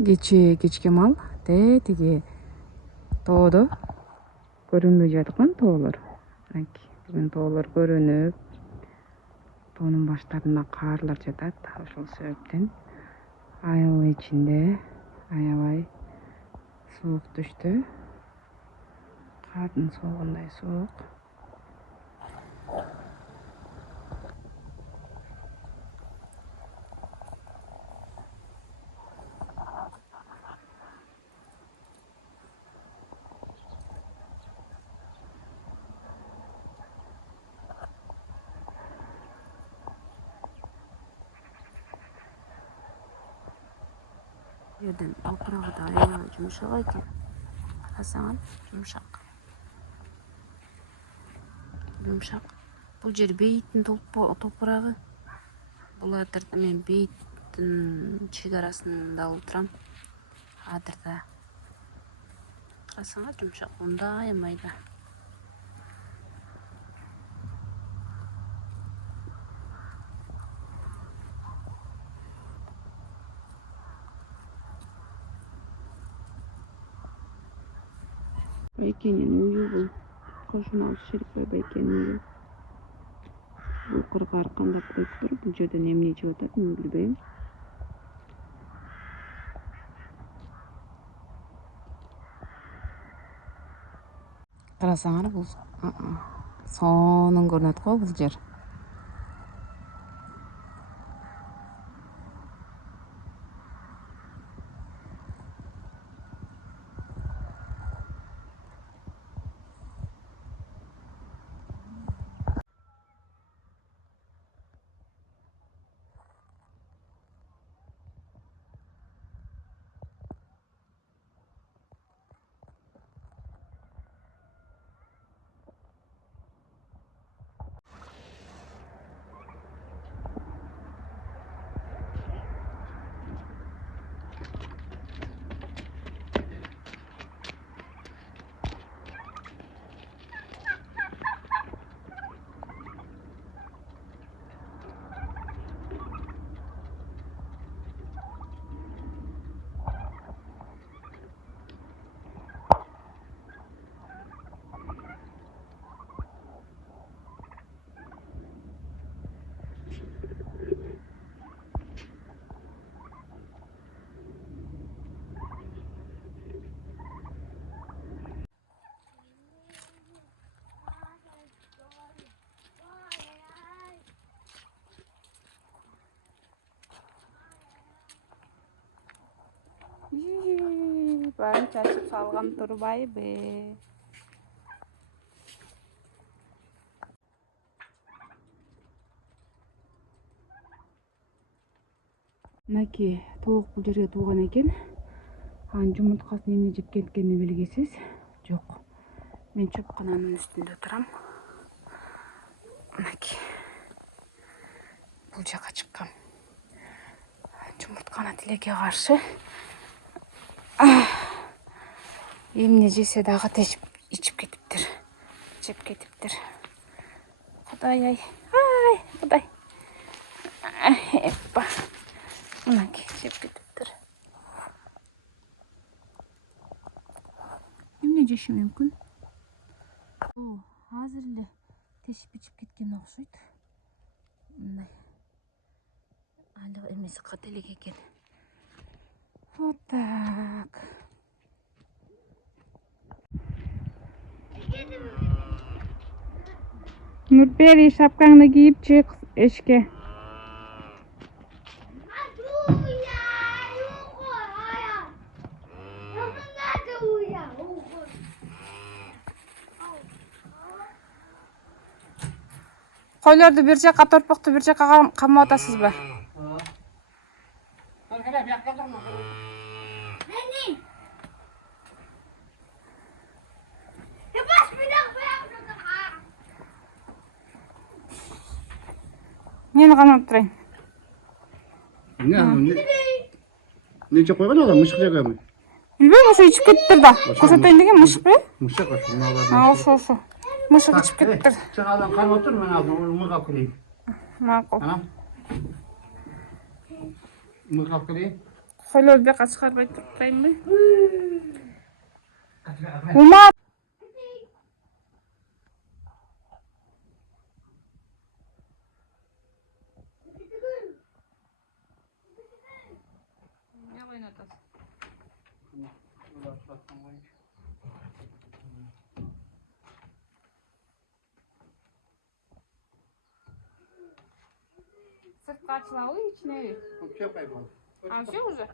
Кечке мал тиги тоодо көрүнбөй жаткан тоолор. Бүгүн тоолор көрүнүп, тоонун баштарында каарлар жатат. Ошол себептен айыл ичинде аябай суук түштү. Кардын соогундай суук. Жерден топурагы да аябай жумшак экен. Карасаң, жумшак. Бул жер бейиттин топурагы. Буларда мен бейиттин чегарасында отурам. Адырда. Карасаң, жумшак, мындай майда. Байкенин үйү бул. Кошуна Шерикбай байкенин үйү. Бул кыргы аркандап коюптур. Бул жерден эмне чыгып атат, мен билбейм. Карасаңар, бул сонун көрүнөт го бул жер. Барын чачып салган турбайбы. Мынакей туук бул жерге тууган экен. Анын жумурткасын эмне жеп кеткенин белгисиз. Жок. Мен чөпкөнөнүн үстүндө турам. Мынакей. Бул жака чыккан. Жумуртканы тилекке каршы. Эмне жесе дагы тешип ичип кетиптир. Жеп кетиптир. Кудай ай. Ай, кудай. Эппа. Мынакей жеп кетиптир. Эмне жеши мүмкүн? Азыр эле тешип ичип кеткен окшойт. Мындай. Али эмеси кателек экен. Вот так. Нурпери, шапкаңды кийип чык эшикке. Койлорду бир жака, торпокту бир жака камап атасызбы? Мени камап турайын. Не чоқ қойған адам мышық жегенmi? Билбейм, ошо ичип кетиптир да. Көрсөтөйүн деген мышыкпы? Мышық Ошо. Мышык ичип кетиптир. Сен адам қарап отыр, мен мыға алып келейін. Макул. Мыға алып келейін. Qo'ylarni bu yoqqa chiqarmay turibmanmi? Umar. Ne oynatasiz? Sırtqa açılan o içine. Çok ayıp. А все уже?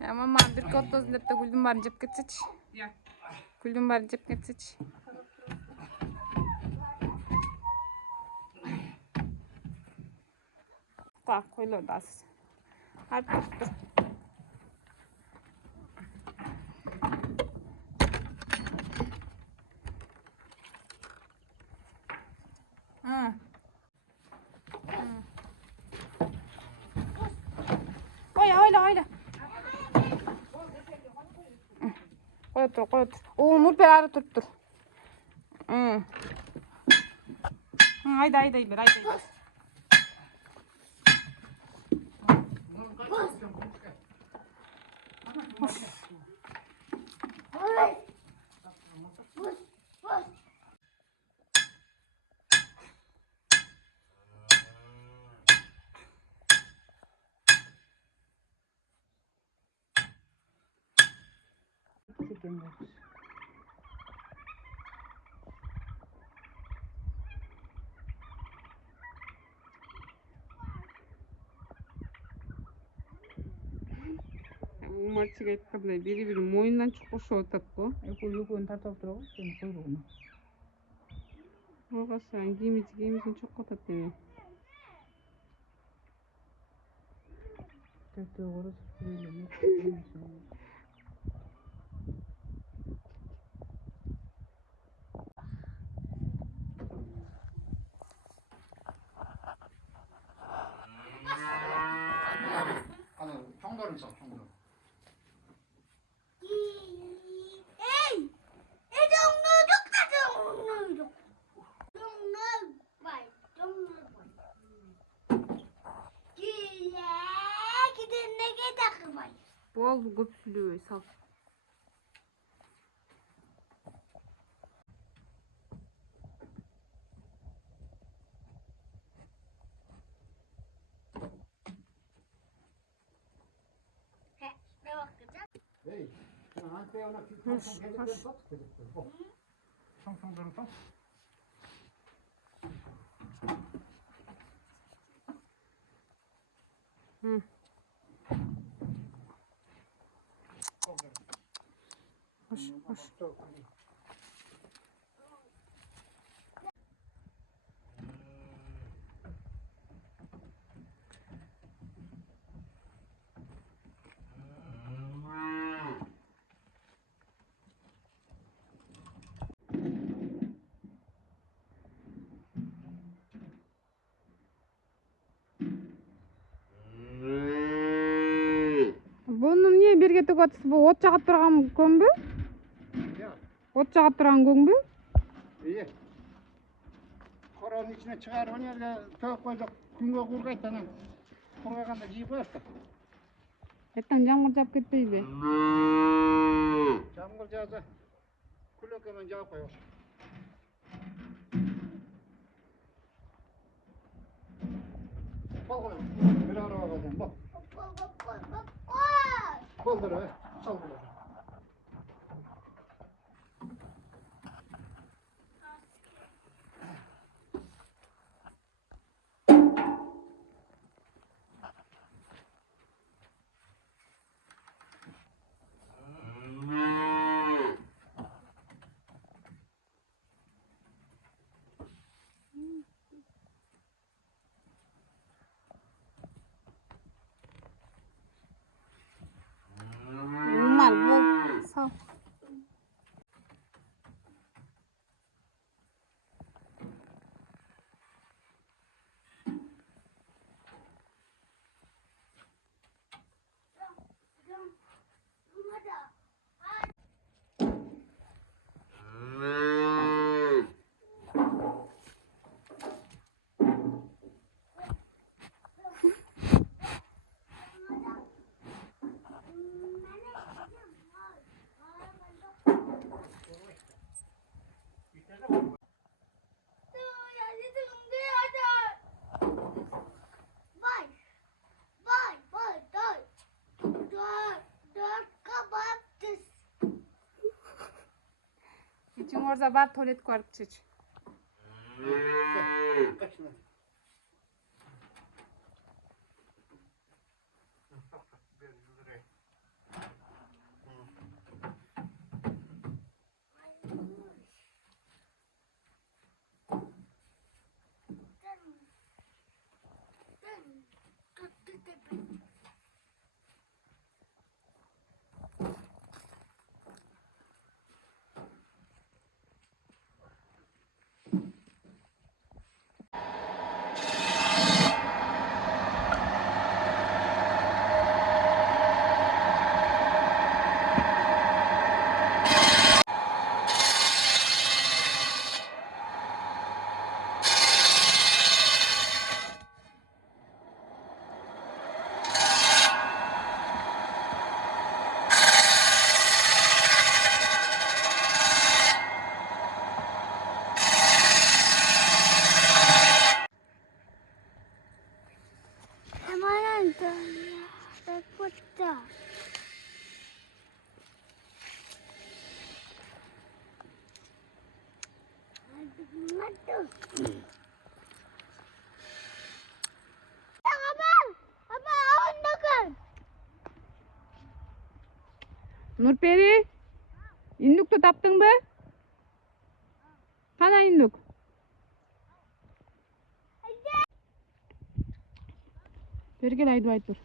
Ya mama bir kotoz dep de gülüm var cep ketseç. Ya. Gülüm var cep ketseç. Tak koylo das. Hadi dur. Ha. Öyle. Koy otur. Oo Nur beraber dur. Haydi bir. Умарчыга айткандай бири мойнунан чукушуп атат го. Экөөнү тартып турабы? Сен койругуна. Оогаша кийимисин чокко атат эми. Тектөө корос эле. 청도는 써, 청도. Болду көп сүйлөбөй сал. Hey, anante ona gezekten sat, gezekten. 청도는 써? Hı. Hoş. Bunu niye bir getik atısı bu ot çağıp durağım kömbü? Ya. Ot çağıp durağım kömbü? İyi. Koronun içine çıkarıp onu yerine tövüp koyduk. Күнгө кургайт анан. Кургаганда жийип коёбуз да. Еттен жаңгыр жап кетпейби? Жамгыр жааса күлөкөмөн жаап коебуз. Бол коем. Bir araba koyacağım. Bol. Boldur be. Al bunu. Orada бар туалетке барып чыч. Nurperi, induktu taptın mı? Kana induk? Beri gel aydı aydır.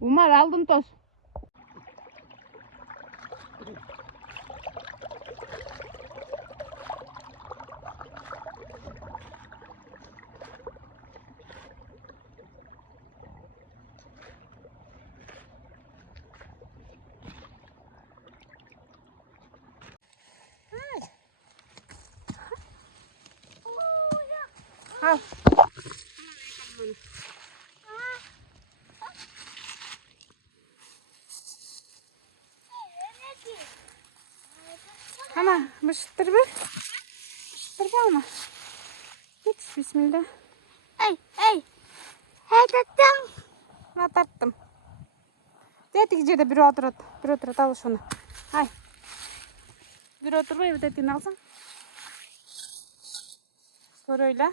Umar aldım toz. Al. Ana, bışıttır bir. Bışıttır bir ama. Git, bismillah. Hey, hey. Hey, tattım. Ben tarttım. Dedik yerde bir oturat. Bir oturat al şunu. Ay. Bir otur ve evdetini alsın. Sonra öyle.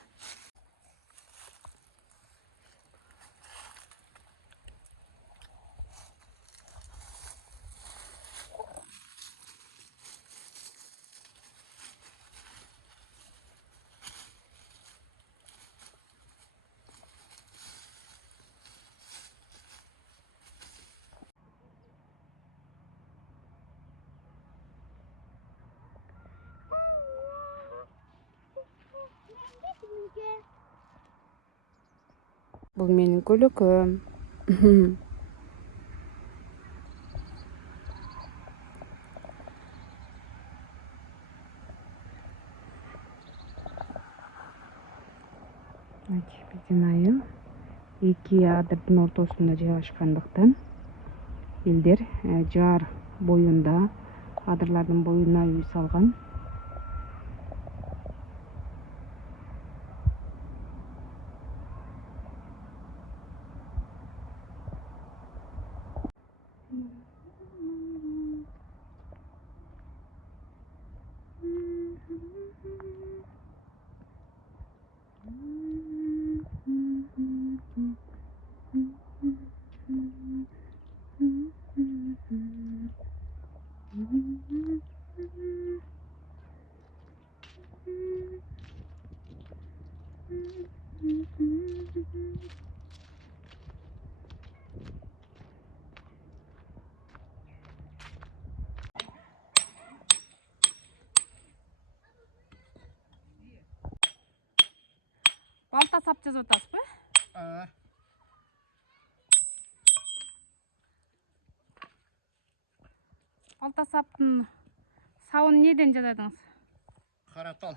Бұл менің көлігім. Біздің айыл екі адырдың ортасында жайғашқандықтан елдер жар бойында адырлардың бойына үй салған. Balta sap жазып атасыз ба? Balta saптың сауын неден жасадыңыз? Қаратал.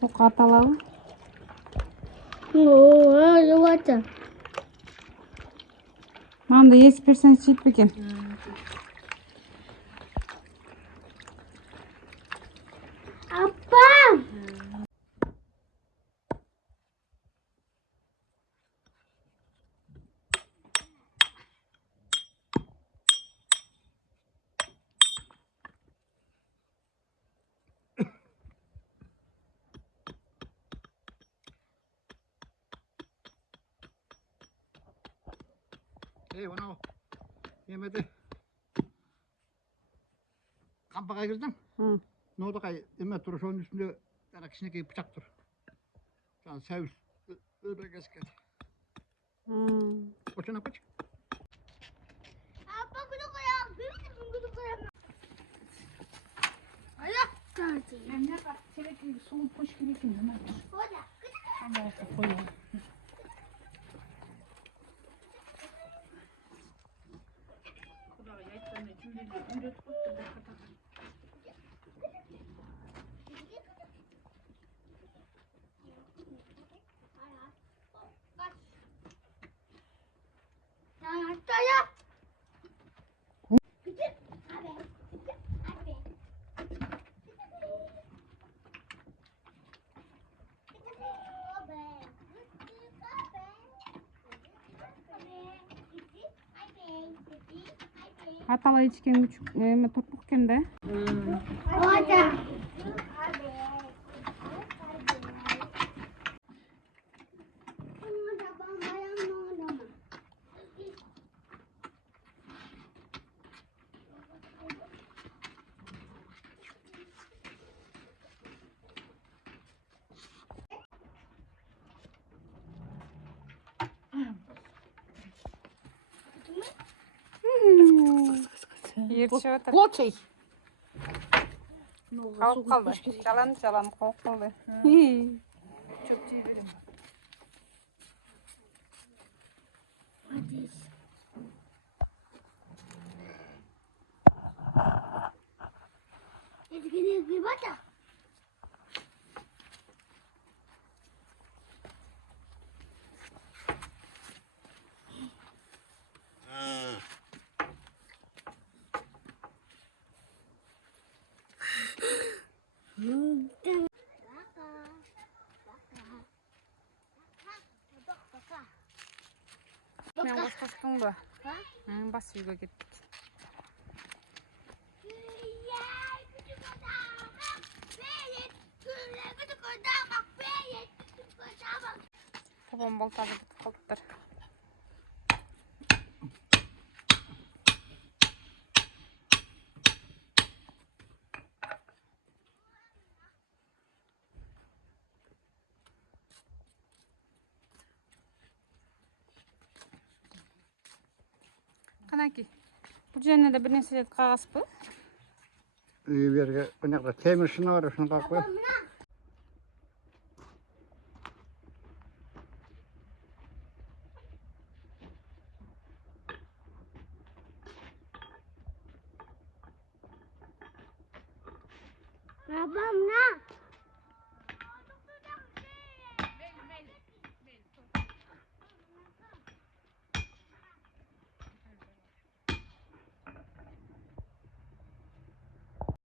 Тоқа аталабы? Жуата. Мамда ес берсең сөйтіп екен. 아빠! 원하고 예매대 kampa girdin. Hı. Ne oldu kay? Emme dur şunun üstünde tane kişine bıçak dur. Sen servis öyle gezken. Koçuna koç. 아빠 구독해요. 그럼 구독해요. 알았지. Emre bak çelik soğuk hoş gerekin hemen. 보자. Hemen koyalım. Kulağa yaytlarını cümleyle üretip de kapatalım. 나왔어요. 그치? 아베. 아베. Hatala içken küçük toplulken de. 맞아. Ерші Koçay. қалып қалды. Жалам қалып қалды. Çok çevirim. 이게 맞아. Мен қоштастың ба? Бас үйге кеттік. Табан балтары бітіп қалыптыр. Қанеки, бұл жеріне де бір нәрселер қағас бұл? Berge oynakta temir şunu var şunu kalk koy. 아빠,